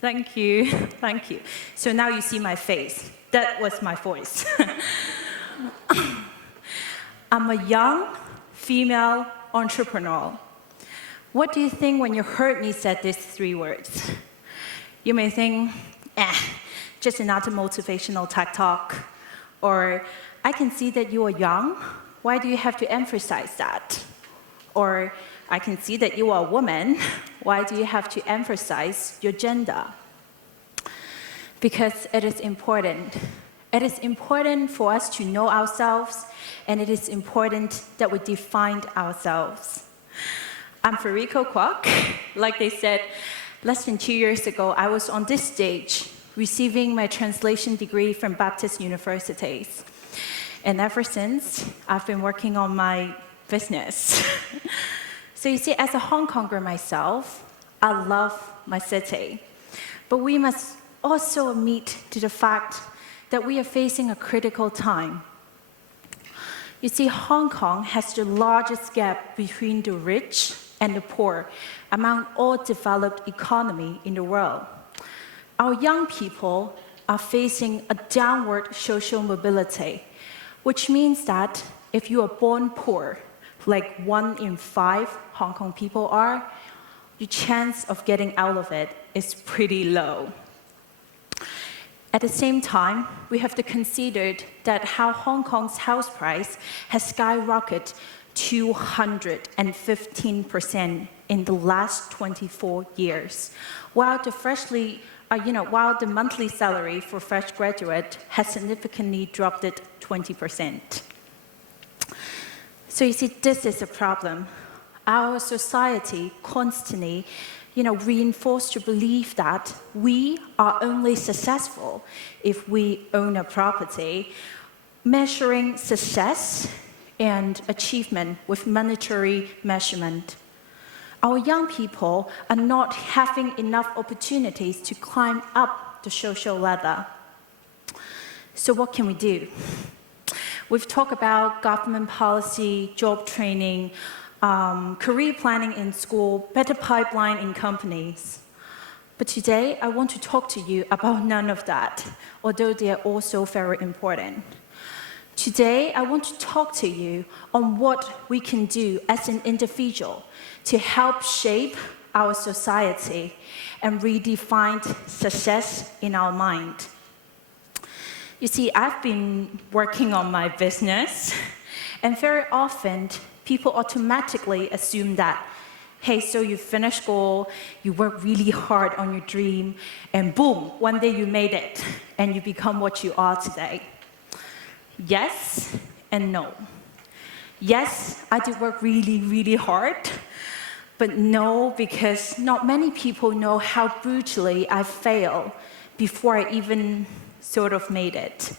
Thank you. Thank you. So now you see my face. That was my voice. I'm a young female entrepreneur. What do you think when you heard me say these 3 words? You may think, just another motivational TED talk. Or, I can see that you are young. Why do you have to emphasize that? Or, I can see that you are a woman. Why do you have to emphasize your gender? Because it is important. It is important for us to know ourselves, and it is important that we define ourselves. I'm Vriko Kwok. Like they said, less than 2 years ago, I was on this stage receiving my translation degree from Baptist universities. And ever since, I've been working on my business. So you see, as a Hong Konger myself, I love my city. But we must also admit to the fact that we are facing a critical time. You see, Hong Kong has the largest gap between the rich and the poor among all developed economies in the world. Our young people are facing a downward social mobility, which means that if you are born poor, like 1 in 5 Hong Kong people are, your chance of getting out of it is pretty low. At the same time, we have to consider that how Hong Kong's house price has skyrocketed 215% in the last 24 years, while the monthly salary for fresh graduate has significantly dropped at 20%. So you see, this is a problem. Our society constantly reinforce the belief that we are only successful if we own a property, measuring success and achievement with monetary measurement. Our young people are not having enough opportunities to climb up the social ladder. So what can we do? We've talked about government policy, job training, career planning in school, better pipeline in companies. But today, I want to talk to you about none of that, although they are also very important. Today, I want to talk to you on what we can do as an individual to help shape our society and redefine success in our mind. You see, I've been working on my business, and very often, people automatically assume that, hey, so you finished school, you work really hard on your dream, and boom, one day you made it, and you become what you are today. Yes and no. Yes, I did work really, really hard, but no, because not many people know how brutally I failed before I even sort of made it.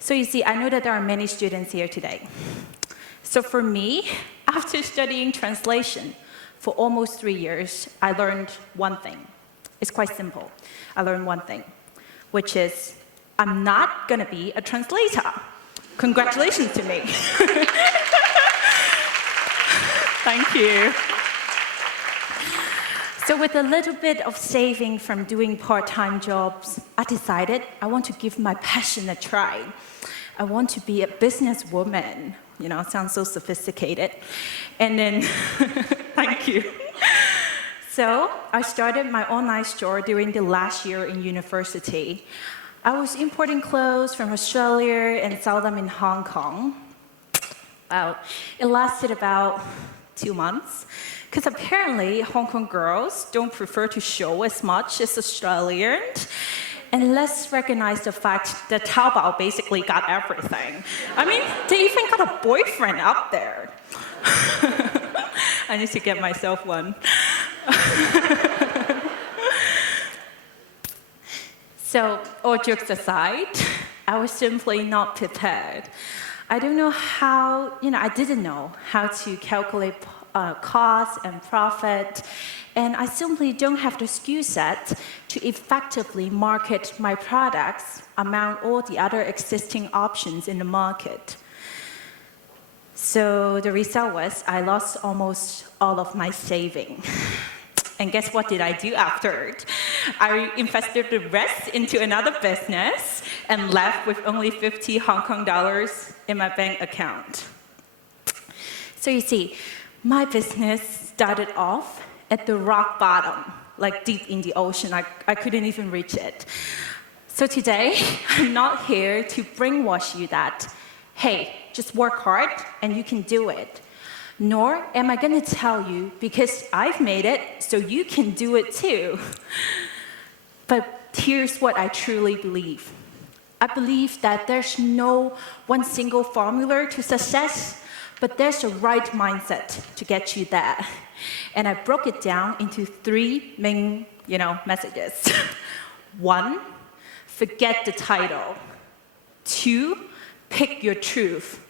So you see, I know that there are many students here today. So for me, after studying translation for almost 3 years, I learned one thing. It's quite simple. I learned one thing, which is I'm not going to be a translator. Congratulations to me. Thank you. So with a little bit of saving from doing part-time jobs, I decided I want to give my passion a try. I want to be a businesswoman. It sounds so sophisticated. And then, thank you. So I started my online store during the last year in university. I was importing clothes from Australia and sell them in Hong Kong. It lasted about 2 months, because apparently Hong Kong girls don't prefer to show as much as Australians. And let's recognize the fact that Taobao basically got everything. I mean, they even got a boyfriend up there. I need to get myself one. So, all jokes aside, I was simply not prepared. I didn't know how to calculate cost and profit, and I simply don't have the skill set to effectively market my products among all the other existing options in the market. So the result was I lost almost all of my saving. And guess what did I do afterward? I invested the rest into another business and left with only 50 Hong Kong dollars in my bank account. So you see, my business started off at the rock bottom, like deep in the ocean. I couldn't even reach it. So today, I'm not here to brainwash you that, hey, just work hard and you can do it. Nor am I going to tell you, because I've made it, so you can do it too. But here's what I truly believe. I believe that there's no one single formula to success, but there's a right mindset to get you there. And I broke it down into 3 main, messages. 1, forget the title. 2, pick your truth.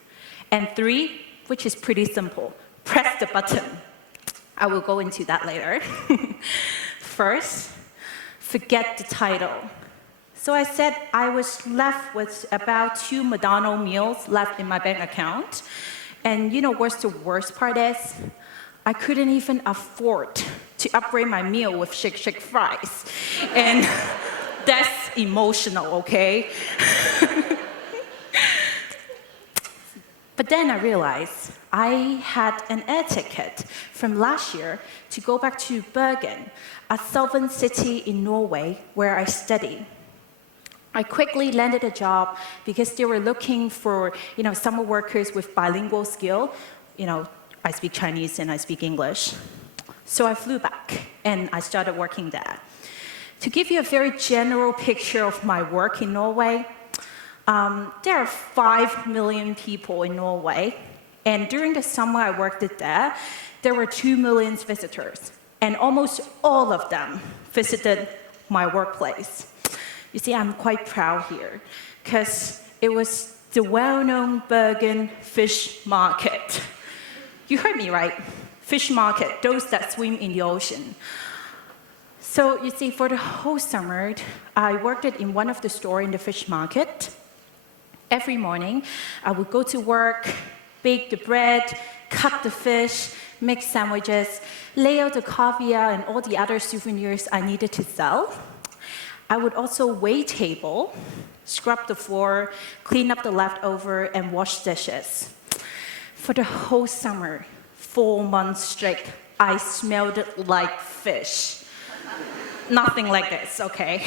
And 3, which is pretty simple, press the button. I will go into that later. First, forget the title. So I said I was left with about 2 McDonald's meals left in my bank account. And what's the worst part is? I couldn't even afford to upgrade my meal with shake fries. And that's emotional, okay? But then I realized I had an air ticket from last year to go back to Bergen, a southern city in Norway where I study. I quickly landed a job because they were looking for, summer workers with bilingual skill. I speak Chinese and I speak English. So I flew back and I started working there. To give you a very general picture of my work in Norway, there are 5 million people in Norway. And during the summer I worked there, there were 2 million visitors. And almost all of them visited my workplace. You see, I'm quite proud here, because it was the well-known Bergen fish market. You heard me right, fish market, those that swim in the ocean. So you see, for the whole summer, I worked in one of the stores in the fish market. Every morning, I would go to work, bake the bread, cut the fish, make sandwiches, lay out the caviar and all the other souvenirs I needed to sell. I would also wait table, scrub the floor, clean up the leftover, and wash dishes. For the whole summer, 4 months straight, I smelled it like fish. Nothing like this, okay?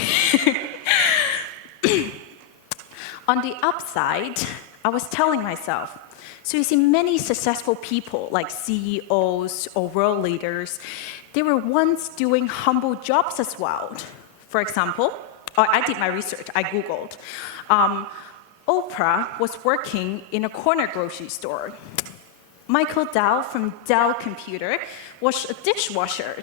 On the upside, I was telling myself, so you see, many successful people, like CEOs or world leaders, they were once doing humble jobs as well. For example, I did my research, I Googled. Oprah was working in a corner grocery store. Michael Dell from Dell Computer was a dishwasher.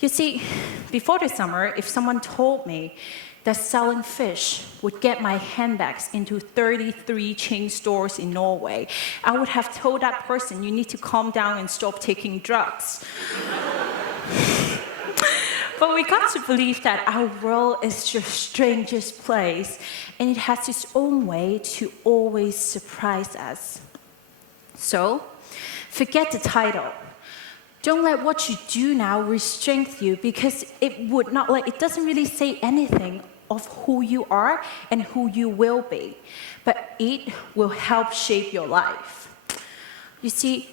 You see, before the summer, if someone told me that selling fish would get my handbags into 33 chain stores in Norway, I would have told that person, you need to calm down and stop taking drugs. But we got to believe that our world is the strangest place, and it has its own way to always surprise us. So, forget the title. Don't let what you do now restrain you, because it doesn't really say anything of who you are and who you will be, but it will help shape your life. You see,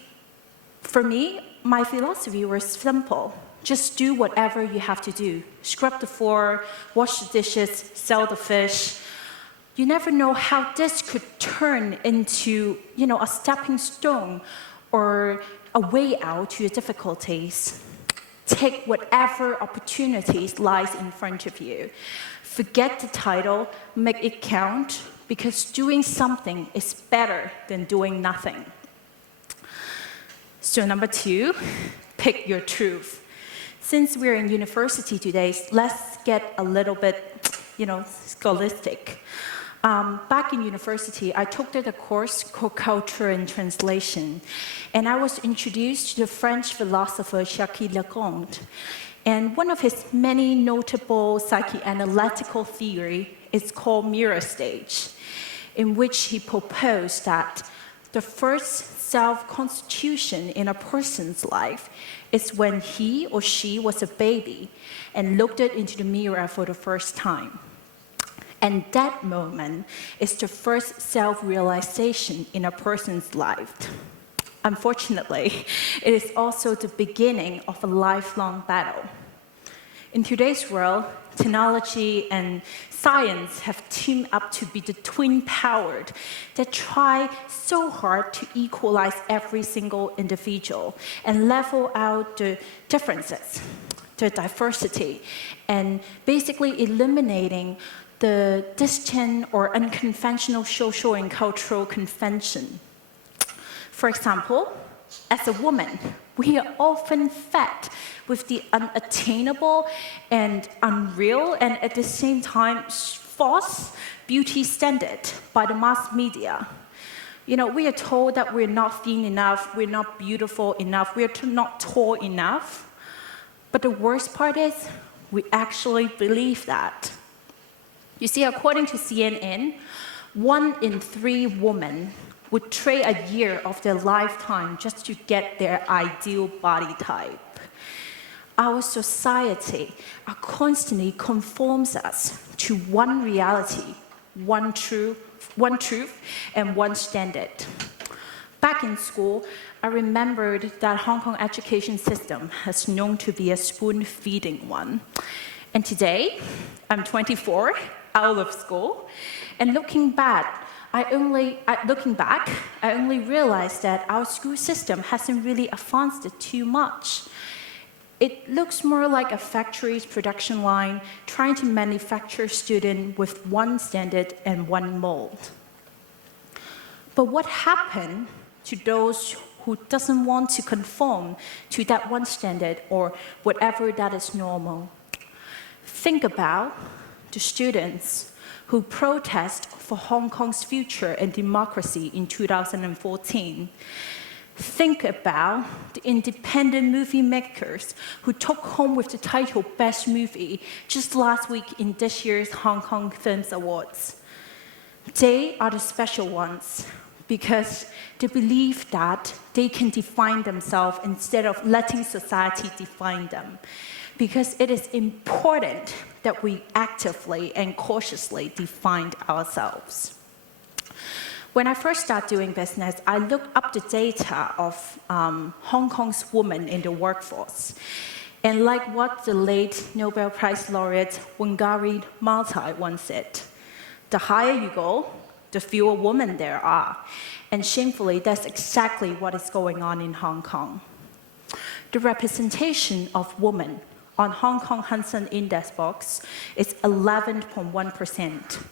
for me, my philosophy was simple. Just do whatever you have to do. Scrub the floor, wash the dishes, sell the fish. You never know how this could turn into, a stepping stone or a way out to your difficulties. Take whatever opportunities lies in front of you. Forget the title, make it count, because doing something is better than doing nothing. So number 2, pick your truth. Since we're in university today, let's get a little bit, scholastic. Back in university, I took the course called Culture and Translation, and I was introduced to the French philosopher Jacques Lacan. And one of his many notable psychoanalytical theory is called mirror stage, in which he proposed that the first self-constitution in a person's life is when he or she was a baby and looked into the mirror for the first time. And that moment is the first self-realization in a person's life. Unfortunately, it is also the beginning of a lifelong battle. In today's world, technology and science have teamed up to be the twin powers that try so hard to equalize every single individual and level out the differences, the diversity, and basically eliminating the distant or unconventional social and cultural convention. For example, as a woman, we are often fed with the unattainable and unreal, and at the same time, false beauty standard by the mass media. We are told that we're not thin enough, we're not beautiful enough, we're not tall enough. But the worst part is, we actually believe that. You see, according to CNN, 1 in 3 women would trade a year of their lifetime just to get their ideal body type. Our society constantly conforms us to one reality, one truth, and one standard. Back in school, I remembered that Hong Kong education system is known to be a spoon-feeding one. And today, I'm 24, out of school, and looking back, I only realized that our school system hasn't really advanced it too much. It looks more like a factory's production line trying to manufacture students with one standard and one mold. But what happened to those who doesn't want to conform to that one standard or whatever that is normal? Think about the students who protest for Hong Kong's future and democracy in 2014. Think about the independent movie makers who took home with the title Best Movie just last week in this year's Hong Kong Films Awards. They are the special ones because they believe that they can define themselves instead of letting society define them. Because it is important that we actively and cautiously define ourselves. When I first started doing business, I looked up the data of Hong Kong's women in the workforce. And like what the late Nobel Prize laureate Wangari Maathai once said, the higher you go, the fewer women there are. And shamefully, that's exactly what is going on in Hong Kong. The representation of women on Hong Kong Hang Seng Index box is 11.1%.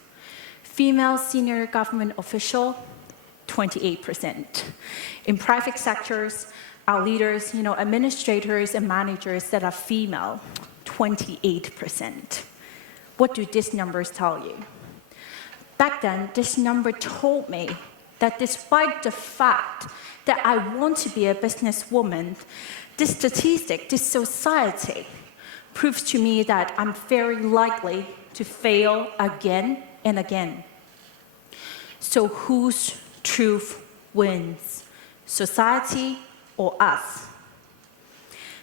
Female senior government official, 28%. In private sectors, our leaders, administrators and managers that are female, 28%. What do these numbers tell you? Back then, this number told me that despite the fact that I want to be a businesswoman, this statistic, this society, proves to me that I'm very likely to fail again and again. So whose truth wins, society or us?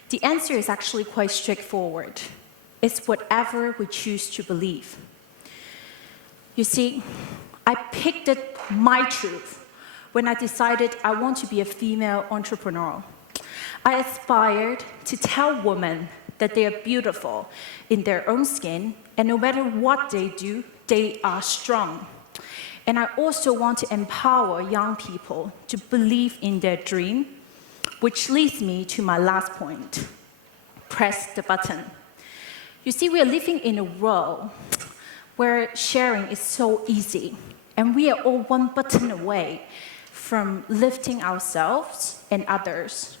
The answer is actually quite straightforward. It's whatever we choose to believe. You see, I picked my truth when I decided I want to be a female entrepreneur. I aspired to tell women that they are beautiful in their own skin, and no matter what they do, they are strong. And I also want to empower young people to believe in their dream, which leads me to my last point. Press the button. You see, we are living in a world where sharing is so easy, and we are all one button away from lifting ourselves and others.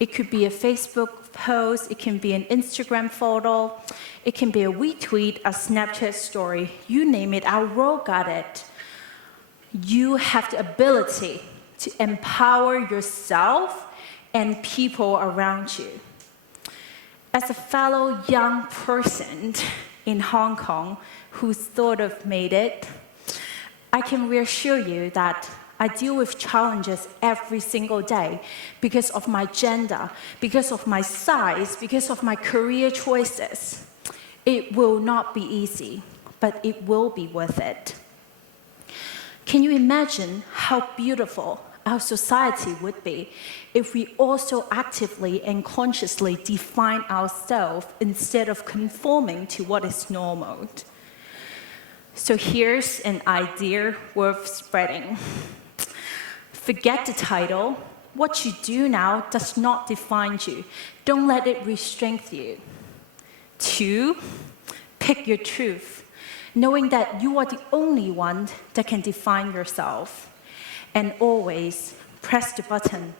It could be a Facebook post, it can be an Instagram photo, it can be a retweet, a Snapchat story, you name it, our world got it. You have the ability to empower yourself and people around you. As a fellow young person in Hong Kong who sort of made it, I can reassure you that I deal with challenges every single day because of my gender, because of my size, because of my career choices. It will not be easy, but it will be worth it. Can you imagine how beautiful our society would be if we also actively and consciously define ourselves instead of conforming to what is normal? So here's an idea worth spreading. Forget the title. What you do now does not define you. Don't let it restrain you. 2, pick your truth, knowing that you are the only one that can define yourself. And always press the button.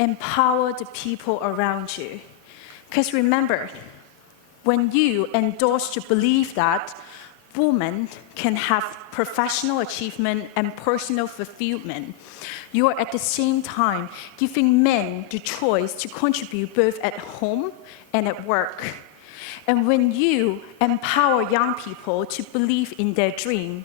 Empower the people around you. Because remember, when you endorse the belief that women can have professional achievement and personal fulfillment, you are at the same time giving men the choice to contribute both at home and at work. And when you empower young people to believe in their dream,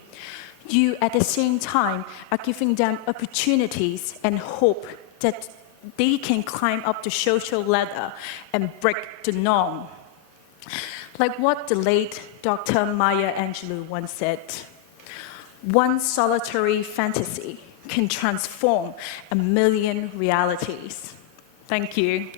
you at the same time are giving them opportunities and hope that they can climb up the social ladder and break the norm. Like what the late Dr. Maya Angelou once said, one solitary fantasy can transform a million realities. Thank you.